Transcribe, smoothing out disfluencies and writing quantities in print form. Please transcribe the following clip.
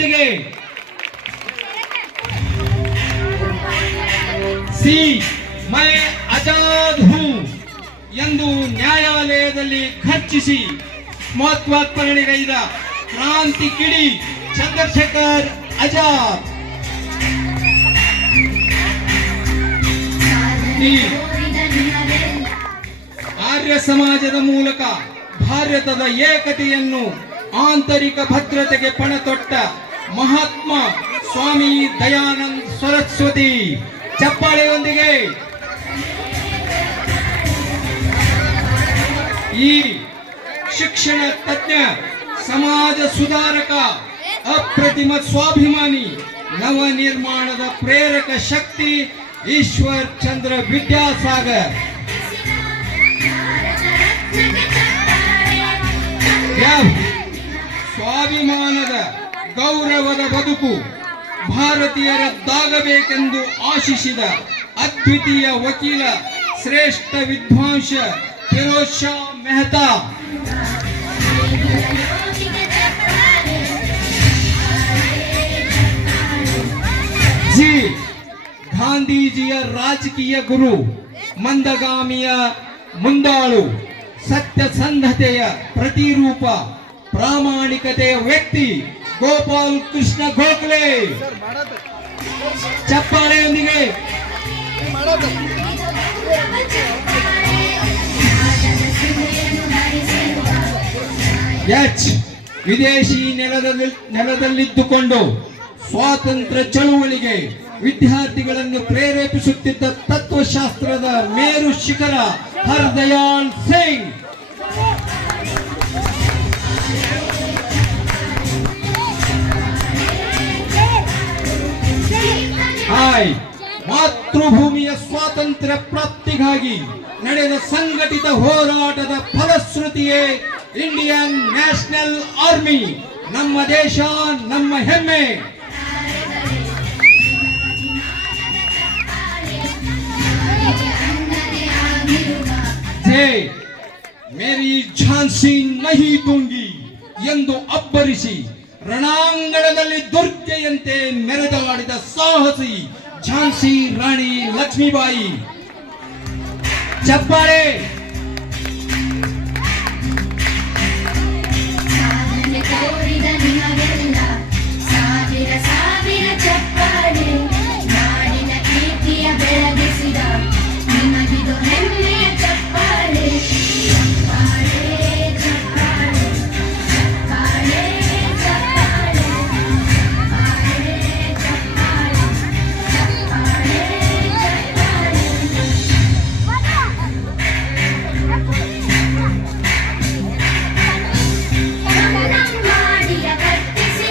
ಚಪ್ಪಾಳೆಯೊಂದಿಗೆ see my Azad ಹೂ ಎಂದು ನ್ಯಾಯಾಲಯದಲ್ಲಿ ಖರ್ಚಿಸಿ ಮಹತ್ವಾರ್ಪಣೆಗೈದ ಕ್ರಾಂತಿ ಕಿಡಿ ಚಂದ್ರಶೇಖರ್ ಆಜಾದ್. ಆರ್ಯ ಸಮಾಜದ ಮೂಲಕ ಭಾರತದ ಏಕತೆಯನ್ನು ಆಂತರಿಕ ಭದ್ರತೆಗೆ ಪಣತೊಟ್ಟ ಮಹಾತ್ಮ ಸ್ವಾಮಿ ದಯಾನಂದ ಸರಸ್ವತಿ. ಚಪ್ಪಾಳೆಯೊಂದಿಗೆ ಈ ಶಿಕ್ಷಣ ತಜ್ಞ, ಸಮಾಜ ಸುಧಾರಕ, ಅಪ್ರತಿಮ ಸ್ವಾಭಿಮಾನಿ, ನವ ನಿರ್ಮಾಣದ ಪ್ರೇರಕ ಶಕ್ತಿ ಈಶ್ವರ್ ಚಂದ್ರ ವಿದ್ಯಾಸಾಗರ್. ಸ್ವಾಭಿಮಾನದ ಗೌರವದ ಬದುಕು ಭಾರತೀಯರದ್ದಾಗಬೇಕೆಂದು ಆಶಿಸಿದ ಅದ್ವಿತೀಯ ವಕೀಲ, ಶ್ರೇಷ್ಠ ವಿದ್ವಾಂಸ ಫಿರೋಜ್ ಶಾ ಮೆಹ್ತಾ. ಜಿ ಗಾಂಧೀಜಿಯ ರಾಜಕೀಯ ಗುರು, ಮಂದಗಾಮಿಯ ಮುಂದಾಳು, ಸತ್ಯಸಂಧತೆಯ ಪ್ರತಿರೂಪ, ಪ್ರಾಮಾಣಿಕತೆಯ ವ್ಯಕ್ತಿ ಗೋಪಾಲ್ ಕೃಷ್ಣ ಗೋಖಲೆ. ಚಪ್ಪಾಳೆಯೊಂದಿಗೆ ಎಚ್ ವಿದೇಶಿ ನೆಲದಲ್ಲಿದ್ದುಕೊಂಡು ಸ್ವಾತಂತ್ರ್ಯ ಚಳುವಳಿಗೆ ವಿದ್ಯಾರ್ಥಿಗಳನ್ನು ಪ್ರೇರೇಪಿಸುತ್ತಿದ್ದ ತತ್ವಶಾಸ್ತ್ರದ ಮೇರು ಶಿಖರ ಹರ್ದಯಾಳ್ ಸಿಂಗ್. ಮಾತೃಭೂಮಿಯ ಸ್ವಾತಂತ್ರ್ಯ ಪ್ರಾಪ್ತಿಗಾಗಿ ನಡೆದ ಸಂಘಟಿತ ಹೋರಾಟದ ಫಲಶ್ರುತಿಯೇ ಇಂಡಿಯನ್ ನ್ಯಾಷನಲ್ ಆರ್ಮಿ. ನಮ್ಮ ದೇಶ, ನಮ್ಮ ಹೆಮ್ಮೆ. ಮೇರಿ ಝಾನ್ಸಿ ನಹಿ ದೂಂಗಿ ಎಂದು ಅಬ್ಬರಿಸಿ ರಣಾಂಗಣದಲ್ಲಿ ದುರ್ಗೆಯಂತೆ ಮೆರೆದಾಡಿದ ಸಾಹಸಿ ಝಾನ್ಸಿ ರಾಣಿ ಲಕ್ಷ್ಮೀಬಾಯಿ. ಚಪ್ಪಾಳೆ. ಸಾಧನೆ ತೋರಿದ ನಿಮಗೆ